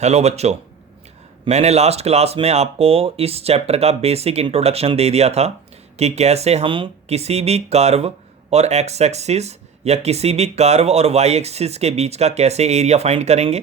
Hello बच्चों। मैंने last class में आपको इस चैप्टर का बेसिक इंट्रोडक्शन दे दिया था कि कैसे हम किसी भी कर्व और एक्स एक्सिस या किसी भी कर्व और वाई एक्सिस के बीच का कैसे एरिया फाइंड करेंगे।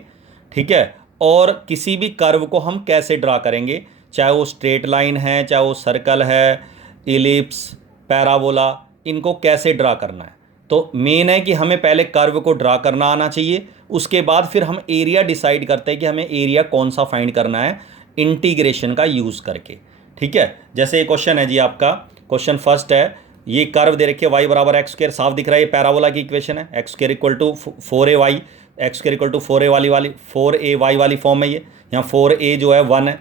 ठीक है। और किसी भी कर्व को हम कैसे ड्रा करेंगे, चाहे वो स्ट्रेट लाइन है, चाहे वो सर्कल है, इलिप्स, पैराबोला, इनको कैसे ड्रा करना है। तो मेन है कि हमें पहले कर्व को ड्रा करना आना चाहिए, उसके बाद फिर हम एरिया डिसाइड करते हैं कि हमें एरिया कौन सा फाइंड करना है इंटीग्रेशन का यूज़ करके। ठीक है। जैसे ये क्वेश्चन है जी, आपका क्वेश्चन फर्स्ट है, ये कर्व दे रखिए y बराबर एक्स स्क्र, साफ दिख रहा है, ये पैराबोला की इक्वेशन है। X square equal to 4a y, x square equal to 4a वाली 4a y वाली फॉर्म है ये। यहाँ 4a जो है 1 है,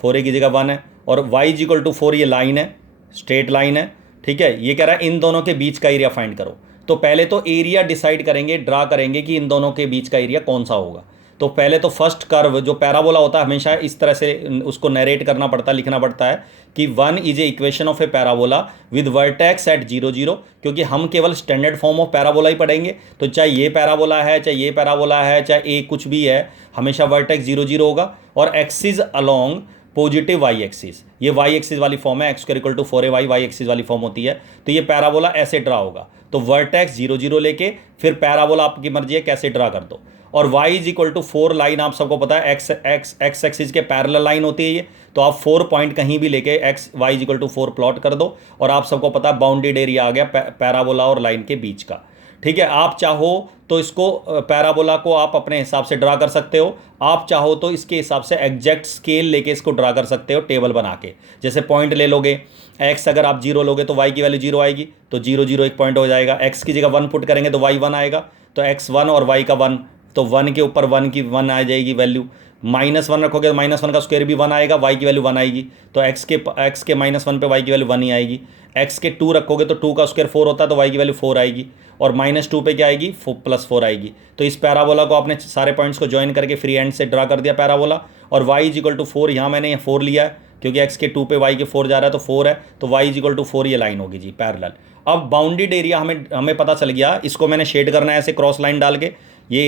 4a की जगह 1 है, और y इज इक्वल टू 4, ये लाइन है, स्ट्रेट लाइन है। ठीक है। ये कह रहा है इन दोनों के बीच का एरिया फाइंड करो। तो पहले तो एरिया डिसाइड करेंगे, ड्रा करेंगे कि इन दोनों के बीच का एरिया कौन सा होगा। तो पहले तो फर्स्ट कर्व जो पैराबोला होता है, हमेशा इस तरह से उसको नरेट करना पड़ता है, लिखना पड़ता है कि 1 is a equation of a parabola with vertex at 0 0, क्योंकि हम केवल स्टैंडर्ड फॉर्म ऑफ पैराबोला ही पढ़ेंगे। तो चाहे ये पैराबोला है, चाहे ये पैराबोला है, चाहे ए कुछ भी है, हमेशा वर्टेक्स 0 0 होगा। और axis along positive y axis, ये वाई एक्सिस वाली फॉर्म है, x square equal to 4a y axis वाली फॉर्म होती है। तो ये पैराबोला ऐसे ड्रा होगा। तो वर्टेक्स 0 0 लेके फिर पैराबोला आपकी मर्जी है कैसे ड्रा कर दो। और y is equal to 4 line आप सबको पता है एक्स एक्सिस के पैरेलल लाइन होती है ये। तो आप 4 पॉइंट कहीं भी लेके x y is equal to 4 plot कर दो, और आप सबको पता है बाउंडेड एरिया आ गया पैराबोला और लाइन के बीच का। ठीक है। आप चाहो तो इसको पैराबोला को आप अपने हिसाब से ड्रा कर सकते हो, आप चाहो तो इसके हिसाब से एग्जैक्ट स्केल लेके इसको ड्रा कर सकते हो टेबल बना के। जैसे पॉइंट ले लोगे, एक्स अगर आप 0 लोगे तो वाई की वैल्यू 0 आएगी, तो 0 0 एक पॉइंट हो जाएगा। एक्स की जगह 1 पुट करेंगे तो वाई 1 आएगा, तो एक्स 1 और वाई का 1, तो 1 के ऊपर 1 की 1 आ जाएगी वैल्यू। -1 रखोगे तो -1 का स्क्वायर भी 1 आएगा, वाई की वैल्यू 1 आएगी, तो एक्स के -1 पे वाई की वैल्यू 1 ही आएगी। एक्स के 2 रखोगे तो 2 का स्क्वायर 4 होता है, तो वाई की वैल्यू 4 आएगी, और -2 पे क्या आएगी, +4 आएगी। तो इस पैराबोला को आपने सारे पॉइंट्स को ज्वाइन करके फ्री एंड से ड्रा कर दिया पैराबोला। और वाई इज इक्वल टू 4, यहाँ मैंने 4 लिया है क्योंकि एक्स के 2 पे वाई के 4 जा रहा है, तो 4 है, तो वाई इज इक्वल टू 4 ये लाइन होगी जी पैरेलल। अब बाउंडेड एरिया हमें पता चल गया, इसको मैंने शेड करना है ऐसे क्रॉस लाइन डाल के। ये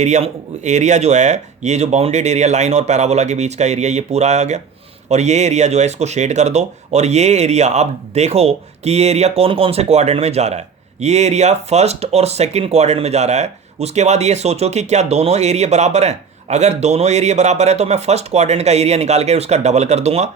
एरिया जो है, ये जो बाउंडेड एरिया लाइन और पैराबोला के बीच का एरिया, ये पूरा आ गया। और ये एरिया जो है इसको शेड कर दो, और ये एरिया आप देखो कि ये एरिया कौन कौन से क्वाड्रेंट में जा रहा है। ये एरिया फर्स्ट और सेकंड क्वाड्रेंट में जा रहा है। उसके बाद ये सोचो कि क्या दोनों एरिया बराबर हैं। अगर दोनों एरिया बराबर है तो मैं फर्स्ट क्वाड्रेंट का एरिया निकाल के उसका डबल कर दूंगा।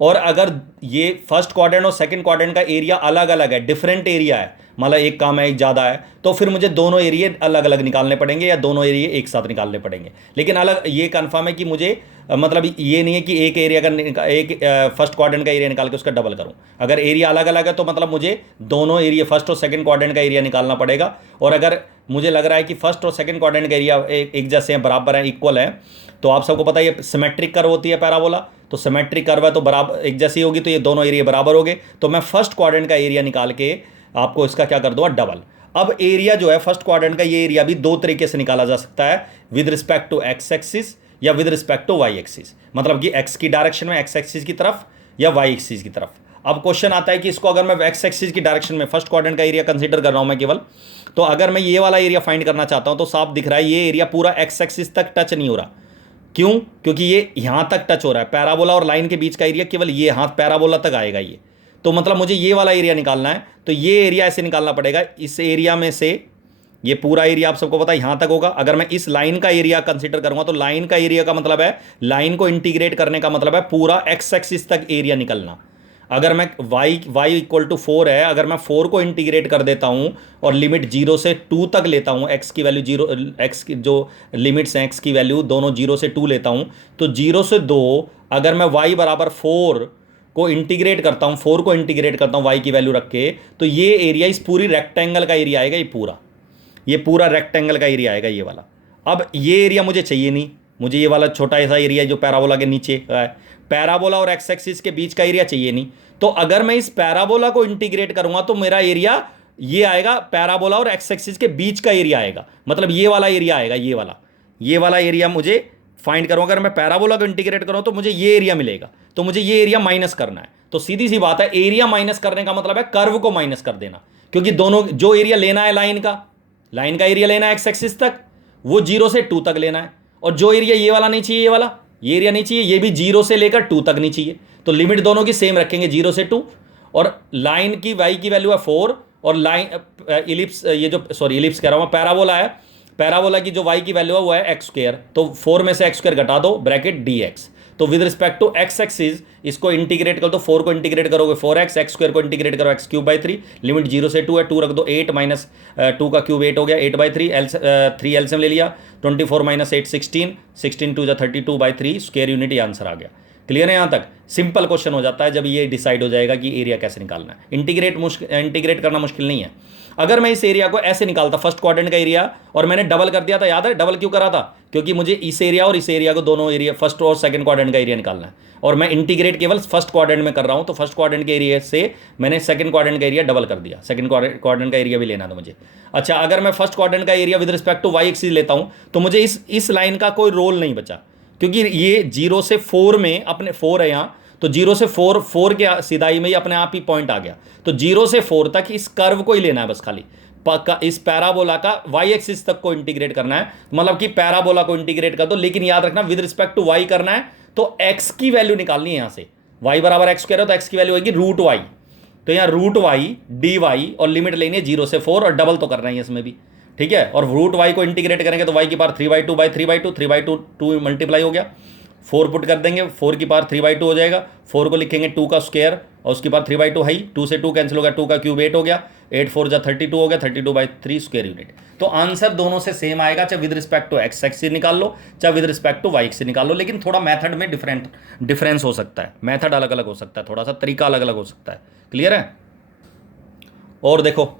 और अगर ये फर्स्ट क्वाड्रेंट और सेकंड क्वाड्रेंट का एरिया अलग अलग है, डिफरेंट एरिया है, मतलब एक कम है एक ज़्यादा है, तो फिर मुझे दोनों एरिया अलग अलग निकालने पड़ेंगे या दोनों एरिया एक साथ निकालने पड़ेंगे। लेकिन अलग ये कंफर्म है कि मुझे मतलब ये नहीं है कि एक एरिया का एक फर्स्ट क्वाड्रेंट का एरिया निकाल के उसका डबल करूं। अगर एरिया अलग अलग है तो मतलब मुझे दोनों एरिया फर्स्ट और सेकंड क्वाड्रेंट का एरिया निकालना पड़ेगा। और अगर मुझे लग रहा है कि फर्स्ट और सेकंड क्वाड्रेंट का एरिया एक जैसे हैं, बराबर हैं, इक्वल है, तो आप सबको पता है ये सिमेट्रिक कर्व होती है पैराबोला, तो सिमेट्रिक कर्व है तो बराबर एक जैसी होगी, तो ये दोनों एरिया बराबर हो गए। तो मैं फर्स्ट क्वाड्रेंट का एरिया निकाल के आपको इसका क्या कर दूंगा, डबल। अब एरिया जो है फर्स्ट क्वाड्रेंट का, ये एरिया भी दो तरीके से निकाला जा सकता है, with respect to x axis या with respect to Y axis, मतलब कि एक्स की डायरेक्शन में एक्स एक्सिस की तरफ या वाई एक्सिस की तरफ। अब क्वेश्चन आता है कि इसको अगर मैं एक्स एक्सिस की डायरेक्शन में फर्स्ट क्वाड्रेंट का एरिया कंसीडर कर रहा हूं मैं केवल, तो अगर मैं ये वाला एरिया फाइंड करना चाहता हूं तो साफ दिख रहा है ये एरिया पूरा एक्स एक्सिस तक टच नहीं हो रहा। क्यों? क्योंकि ये यहां तक टच हो रहा है, पैराबोला और लाइन के बीच का एरिया केवल ये हाथ पैराबोला तक आएगा ये। तो मतलब मुझे ये वाला एरिया निकालना है, तो ये एरिया ऐसे निकालना पड़ेगा, इस एरिया में से ये पूरा एरिया आप सबको पता है यहां तक होगा। अगर मैं इस लाइन का एरिया कंसीडर करूंगा तो लाइन का एरिया का मतलब है, लाइन को इंटीग्रेट करने का मतलब है पूरा एक्स एक्सिस तक एरिया निकलना। अगर मैं y इक्वल टू 4 है, अगर मैं 4 को इंटीग्रेट कर देता हूं और लिमिट 0 से 2 तक लेता हूं, x की वैल्यू 0, x की जो लिमिट्स हैं x की वैल्यू दोनों 0 से 2 लेता हूं, तो 0 से 2 अगर मैं y बराबर 4 को इंटीग्रेट करता हूं, 4 को इंटीग्रेट करता हूं y की वैल्यू रख के, तो ये एरिया इस पूरी रेक्टेंगल का एरिया आएगा, ये पूरा रेक्टेंगल का एरिया आएगा ये वाला। अब ये एरिया मुझे चाहिए नहीं, मुझे ये वाला छोटा ऐसा एरिया जो पैराबोला के नीचे है, पैराबोला और एक्स एक्सिस के बीच का एरिया चाहिए नहीं। तो अगर मैं इस पैराबोला को इंटीग्रेट करूंगा तो मेरा एरिया ये आएगा, पैराबोला और एक्स एक्सिस के बीच का एरिया आएगा, मतलब ये वाला एरिया आएगा, ये वाला एरिया मुझे फाइंड करूँ। अगर मैं पैराबोला को इंटीग्रेट करूँ तो मुझे ये एरिया मिलेगा, तो मुझे ये एरिया माइनस करना है। तो सीधी सी बात है, एरिया माइनस करने का मतलब है कर्व को माइनस कर देना, क्योंकि दोनों जो एरिया लेना है लाइन का एरिया लेना है एक्स एक्सिस तक, वो 0 से 2 तक लेना है, और जो एरिया ये वाला नहीं चाहिए, ये वाला ये एरिया नहीं चाहिए, ये भी 0 से लेकर 2 तक नहीं चाहिए। तो लिमिट दोनों की सेम रखेंगे 0 से 2, और लाइन की y की वैल्यू है 4, और लाइन इलिप्स, ये जो सॉरी इलिप्स कह रहा हूँ, पैराबोला है, पैराबोला की जो y की वैल्यू है वो है एक्स स्क्वायर, तो 4 में से एक्स स्क्वायर घटा दो ब्रैकेट dx। तो with respect to x axis इसको इंटीग्रेट कर दो, 4 को इंटीग्रेट करोगे 4x, एक्स स्क्वायर को इंटीग्रेट करो x क्यूब बाई 3, लिमिट 0 से 2 है, 2 रख दो, 8 माइनस 2 का क्यूब 8 हो गया, 8 बाई 3, 3 एलसीएम ले लिया, 24 माइनस 8 16, 16 2 32 बाई 3 स्क्वायर यूनिट, ये आंसर आ गया। क्लियर है यहाँ तक? सिंपल क्वेश्चन हो जाता है जब ये डिसाइड हो जाएगा कि एरिया कैसे निकालना है। इंटीग्रेट करना मुश्किल नहीं है। अगर मैं इस एरिया को ऐसे निकालता, फर्स्ट क्वाड्रेंट का एरिया, और मैंने डबल कर दिया था, याद है डबल क्यों करा था? क्योंकि मुझे इस एरिया और इस एरिया को दोनों एरिया, फर्स्ट और सेकंड क्वाड्रेंट का एरिया निकालना है, और मैं इंटीग्रेट केवल फर्स्ट क्वाड्रेंट में कर रहा हूं, तो फर्स्ट क्वाड्रेंट के एरिया से मैंने सेकंड क्वाड्रेंट का एरिया डबल कर दिया, सेकंड क्वाड्रेंट का एरिया भी लेना था मुझे। अच्छा, अगर मैं फर्स्ट क्वाड्रेंट का area with respect to Y axis लेता हूं, तो मुझे इस लाइन का कोई रोल नहीं बचा, क्योंकि ये 0 से 4 में, अपने 4 है यहाँ, तो 0 से 4 के सिधाई में ही अपने आप ही पॉइंट आ गया। तो 0 से 4 तक इस कर्व को ही लेना है बस, खाली इस पैराबोला का वाई एक्सिस तक को इंटीग्रेट करना है, मतलब कि पैराबोला को इंटीग्रेट कर दो, लेकिन याद रखना विद रिस्पेक्ट टू वाई करना है, तो एक्स की वैल्यू निकालनी है यहाँ से। वाई बराबर एक्स कह रहे हो तो एक्स की वैल्यू होगी रूट वाई, तो यहाँ रूट वाई डी वाई, और लिमिट लेनी है 0 से 4, और डबल तो करना है इसमें भी, ठीक है। और रूट वाई को इंटीग्रेट करेंगे तो वाई की पावर 3/2 बाई 3/2, 3/2 2 मल्टीप्लाई हो गया, 4 पुट कर देंगे, 4 की पावर 3/2 हो जाएगा, 4 को लिखेंगे 2 का स्क्वायर, और उसकी पावर 3/2 है, 2 से 2 कैंसिल हो गया, 2 का क्यूब 8 हो गया, 8 4 जा 32 हो गया, 32/3 स्क्वायर यूनिट। तो आंसर दोनों से सेम आएगा, चाहे with respect to x axis निकाल लो, चाहे with respect to Y axis निकाल लो, लेकिन थोड़ा मेथड में डिफरेंस हो सकता है, मेथड अलग अलग हो सकता है, थोड़ा सा तरीका अलग अलग हो सकता है। क्लियर है? और देखो,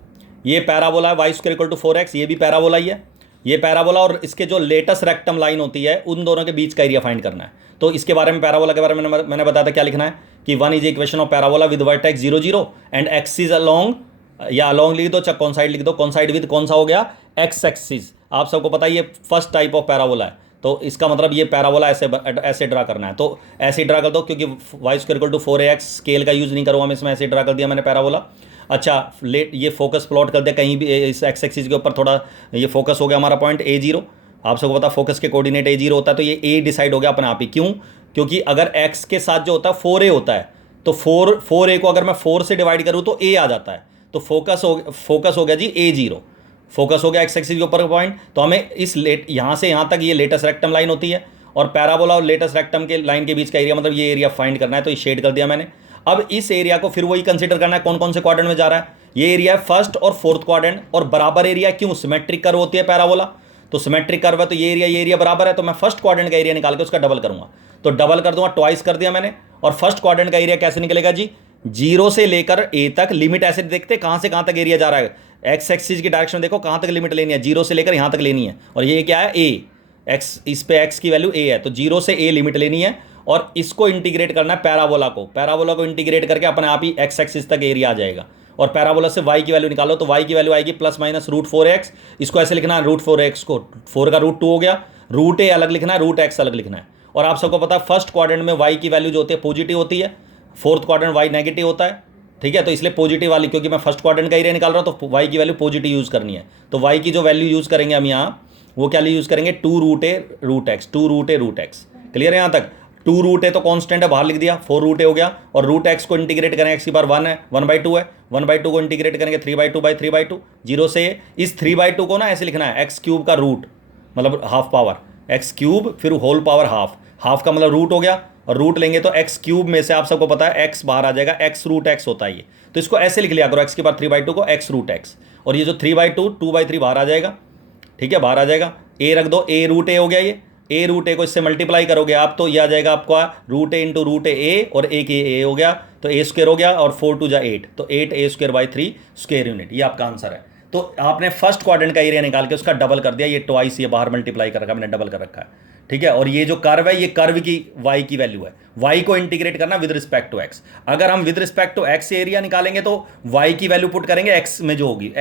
ये पैराबोला है y square equal to 4x, ये भी पैराबोला ही है, ये पैराबोला, और इसके जो लेटेस्ट रेक्टम लाइन होती है उन दोनों के बीच का एरिया फाइंड करना है। तो इसके बारे में, पैराबोला के बारे में मैंने बताया था, क्या लिखना है कि 1 is equation of parabola with vertex 0 0 and axis along, या अलोंग लिख दो, चाहे कौन साइड लिख दो, कौन साइड विद कौन सा हो गया, एक्स एक्सिस। आप सबको पता है ये फर्स्ट टाइप ऑफ पैराबोला है, तो इसका मतलब ये पैराबोला ऐसे ड्रा करना है, तो ऐसे ड्रा कर दो, क्योंकि y square equal to 4ax scale का यूज़ नहीं करूँगा मैं इसमें, ऐसे ड्रा कर दिया मैंने पैराबोला। अच्छा, ये फोकस प्लॉट कर दिया कहीं भी इस एक्स एक्सिस के ऊपर, थोड़ा ये फोकस हो गया हमारा पॉइंट a0। आप सबको पता फोकस के कोऑर्डिनेट a0 होता है, तो ये a डिसाइड हो गया अपने आप ही। क्यों? क्योंकि अगर x के साथ जो होता है 4a होता है, तो 4a को अगर मैं 4 से डिवाइड करूँ तो a आ जाता है, तो फोकस हो गया जी a0, फोकस हो गया एक्स एक्सिस के ऊपर पॉइंट। तो हमें इस यहाँ से यहाँ तक ये लेटेस्ट रेक्टम लाइन होती है, और पैराबोला और लेटेस्ट रेक्टम के लाइन के बीच का एरिया, मतलब ये एरिया फाइंड करना है, तो ये शेड कर दिया मैंने। अब इस एरिया को फिर वही कंसीडर करना है, कौन कौन से क्वाड्रेंट में जा रहा है। ये एरिया है फर्स्ट और फोर्थ क्वाड्रेंट, और बराबर एरिया क्यों? सिमेट्रिक कर्व होती है पैराबोला, तो सिमेट्रिक कर्व है, तो ये एरिया बराबर है, तो मैं फर्स्ट क्वाड्रेंट का एरिया निकाल के उसका डबल करूंगा, तो डबल कर दूंगा, ट्वाइस कर दिया मैंने। और फर्स्ट क्वाड्रेंट का एरिया कैसे निकलेगा जी? 0 से लेकर a तक, लिमिट ऐसे देखते कहां से कहां तक एरिया जा रहा है, एक्स एक्सिस की डायरेक्शन देखो कहां तक लिमिट लेनी है, 0 से लेकर यहां तक लेनी है, और ये क्या है a, एक्स, इस पे x की वैल्यू a है, तो 0 से a लिमिट लेनी है, और इसको इंटीग्रेट करना है पैराबोला को इंटीग्रेट करके अपने आप ही एक्स एक्सिस तक एरिया आ जाएगा। और पैराबोला से y की वैल्यू निकालो, तो y की वैल्यू आएगी प्लस माइनस √4x, इसको ऐसे लिखना है √4x को 4 का √2 हो गया, √a अलग लिखना है, √x अलग लिखना है। और आप सबको पता है फर्स्ट क्वाड्रेंट में y की वैल्यू जो होती है पॉजिटिव होती है, फोर्थ क्वाड्रेंट y नेगेटिव होता है, ठीक है। तो इसलिए पॉजिटिव वाली, क्योंकि मैं फर्स्ट क्वाड्रेंट का एरिया निकाल रहा हूँ, तो y की वैल्यू पॉजिटिव यूज़ करनी है, तो y की जो वैल्यू यूज़ करेंगे हम यहाँ, वो क्या यूज़ करेंगे 2√a √x। क्लियर है यहाँ तक? 2√a तो कांस्टेंट है, बाहर लिख दिया, 4√a हो गया, और √x को इंटीग्रेट करेंगे, x की बार 1 है, 1/2 है, 1/2 को इंटीग्रेट करेंगे 3/2 बाई 3/2, 0 से इस 3/2 को ना ऐसे लिखना है x क्यूब का रूट, मतलब हाफ पावर, x क्यूब फिर होल पावर हाफ का मतलब रूट हो गया, और रूट लेंगे तो x क्यूब में से आप सबको पता है x बाहर आ जाएगा, x√x होता है ये, तो इसको ऐसे लिख लिया करो, x की बार 3/2 को x√x, और ये जो 3/2 2/3 बाहर आ जाएगा, ठीक है, बाहर आ जाएगा, a रख दो, a√a हो गया, ये a√a को इससे मल्टीप्लाई करोगे आप, तो ये आ जाएगा आपका √a इंटू √a, और a की a हो गया, तो a स्क्वायर हो गया, और 4 2 जा 8, तो 8a² 3 स्क्वायर यूनिट, ये आपका आंसर है। तो आपने फर्स्ट क्वाड्रेंट का एरिया निकाल के उसका डबल कर दिया, ये ट्वाइस, ये बाहर मल्टीप्लाई कर रखा है, मैंने डबल कर रखा है, ठीक है। और ये जो कर्व है, ये कर्व की y की वैल्यू है, y को इंटीग्रेट करना विद रिस्पेक्ट टू x। अगर हम with respect to x area निकालेंगे तो y की वैल्यू पुट करेंगे x में जो होगी,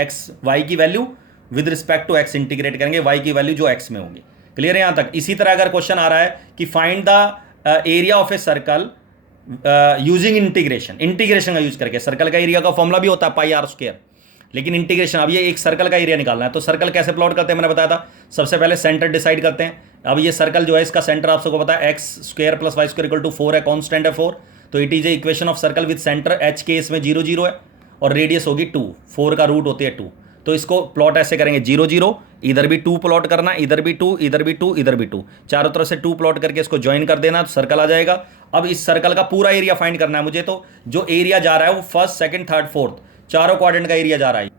y की value with respect to x integrate करेंगे y की वैल्यू जो x में होगी। क्लियर है यहाँ तक? इसी तरह अगर क्वेश्चन आ रहा है कि find the area of a circle using integration का यूज करके, सर्कल का एरिया का फॉर्मुला भी होता है πr², लेकिन इंटीग्रेशन, अब ये एक सर्कल का एरिया निकालना है, तो सर्कल कैसे प्लॉट करते हैं मैंने बताया था। सबसे पहले सेंटर डिसाइड करते हैं, अब ये सर्कल जो है इसका सेंटर आप सबको पता है x square plus y square equal to 4 है, कॉन्स्टेंट है 4, तो it is a equation of circle with centre h k, इसमें 0 0 है और रेडियस होगी 2, 4 का रूट होती है 2। तो इसको प्लॉट ऐसे करेंगे 0 0, इधर भी 2 प्लॉट करना, इधर भी 2, इधर भी 2, इधर भी 2, चारों तरफ से 2 प्लॉट करके इसको ज्वाइन कर देना तो सर्कल आ जाएगा। अब इस सर्कल का पूरा एरिया फाइंड करना है मुझे, तो जो एरिया जा रहा है वो फर्स्ट सेकंड थर्ड फोर्थ चारों क्वाड्रेंट का एरिया जा रहा है,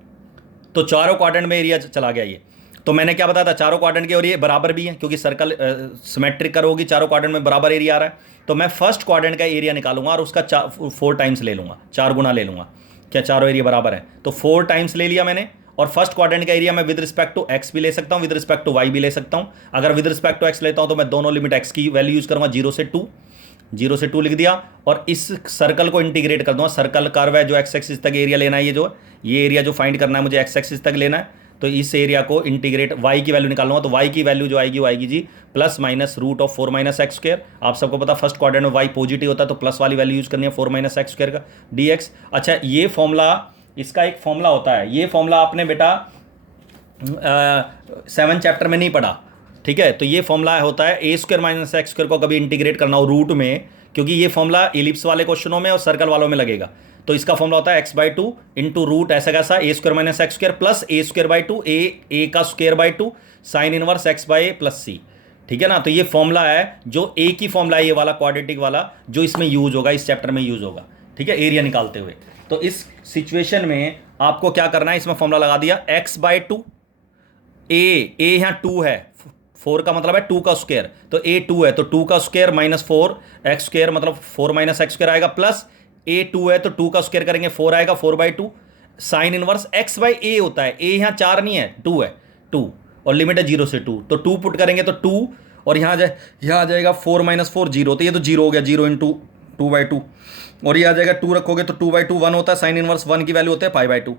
तो चारों क्वाड्रेंट में एरिया चला गया ये। तो मैंने क्या बताया था, चारों क्वाड्रेंट के और ये बराबर भी है क्योंकि सर्कल सिमेट्रिक होगी, चारों क्वाड्रेंट में बराबर एरिया आ रहा है, तो मैं फर्स्ट क्वाड्रेंट का एरिया निकालूंगा और उसका 4 टाइम्स ले लूंगा, 4 गुना ले लूंगा। क्या चारों एरिया बराबर है, तो 4 टाइम्स ले लिया मैंने। और फर्स्ट क्वाड्रेंट का एरिया मैं विद रिस्पेक्ट टू एक्स भी ले सकता हूं, विद रिस्पेक्ट टू वाई भी ले सकता हूं। अगर विद रिस्पेक्ट टू एक्स लेता हूं तो मैं दोनों लिमिट एक्स की वैल्यू यूज करूंगा, 0 से 2, 0 से 2 लिख दिया और इस सर्कल को इंटीग्रेट कर दूंगा। सर्कल कर्व है जो एक्स एक्सिस तक एरिया लेना है, ये एरिया जो फाइंड करना है मुझे एक्स एक्सिस तक लेना है, तो इस एरिया को इंटीग्रेट वाई की वैल्यू निकालूंगा, तो वाई की वैल्यू जो आएगी वो आएगी जी plus minus root of 4 minus X square. आप सबको पता फर्स्ट क्वाड्रेंट में वाई पॉजिटिव होता है तो प्लस वाली वैल्यू यूज करनी है 4 माइनस एक्स स्क्वायर का डी एक्स। अच्छा, ये फॉर्मूला, इसका एक फॉर्मूला होता है, ये फॉर्मूला आपने बेटा 7 चैप्टर में नहीं पढ़ा, ठीक है। तो ये फॉर्मूला होता है ए स्क्वायर माइनस एक्स स्क्वायर को कभी इंटीग्रेट करना हो रूट में, क्योंकि ये फॉर्मूला इलिप्स वाले क्वेश्चनों में और सर्कल वालों में लगेगा। तो इसका फॉर्मूला होता है एक्स बाई 2 इंटू रूट ऐसा कैसा A square minus X square plus A square by 2, A का square by 2 sine inverse X by plus C, ठीक है ना। तो ये फॉर्मूला है जो ए की फॉर्मूला है, ये वाला क्वाड्रेटिक वाला जो इसमें यूज होगा, इस चैप्टर में यूज होगा, ठीक है, एरिया निकालते हुए। तो इस सिचुएशन में आपको क्या करना है, इसमें फॉर्मूला लगा दिया एक्स बाई 2, ए यहाँ 2 है, 4 का मतलब है 2 का स्क्वायर, तो ए 2 है तो 2 का स्क्वायर माइनस 4 एक्स स्क्वायर मतलब 4 माइनस एक्स स्क्वायर आएगा, प्लस ए 2 है तो 2 का स्क्वायर करेंगे 4 आएगा, 4 by 2 sine inverse X by A होता है, ए यहाँ 4 नहीं है 2 है, 2 और लिमिट है 0 से 2, तो 2 पुट करेंगे तो 2 और यहाँ आ जाएगा 4 माइनस 4 0, तो ये तो 0 हो गया, 0 इंटू 2 बाई 2 और ये आ जाएगा 2 रखोगे तो 2 बाई 2 1 होता है, साइन इनवर्स 1 की वैल्यू होता है पाई बाई 2,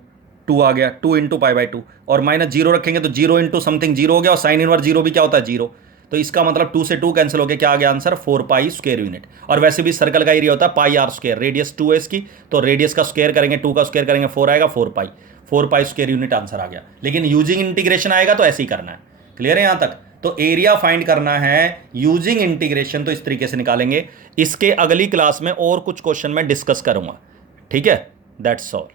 2 आ गया 2 इंटू पाई बाई 2 और माइनस 0 रखेंगे तो 0 इंटू समथिंग 0 हो गया और साइन इनवर्स 0 भी क्या होता है 0, तो इसका मतलब 2 से 2 कैंसिल हो गया, क्या आ गया आंसर 4 पाई स्क्वायर यूनिट। और वैसे भी सर्कल का एरिया होता है पाई आर स्क्वायर, रेडियस 2 है इसकी, तो रेडियस का स्क्वायर करेंगे 2 का स्क्वायर करेंगे 4 आएगा 4 पाई स्क्वायर यूनिट आंसर आ गया। लेकिन यूजिंग इंटीग्रेशन आएगा तो ऐसे ही करना है, क्लियर है यहाँ तक। तो एरिया फाइंड करना है यूजिंग इंटीग्रेशन, तो इस तरीके से निकालेंगे। इसके अगली क्लास में और कुछ क्वेश्चन मैं डिस्कस करूंगा, ठीक है, दैट्स ऑल।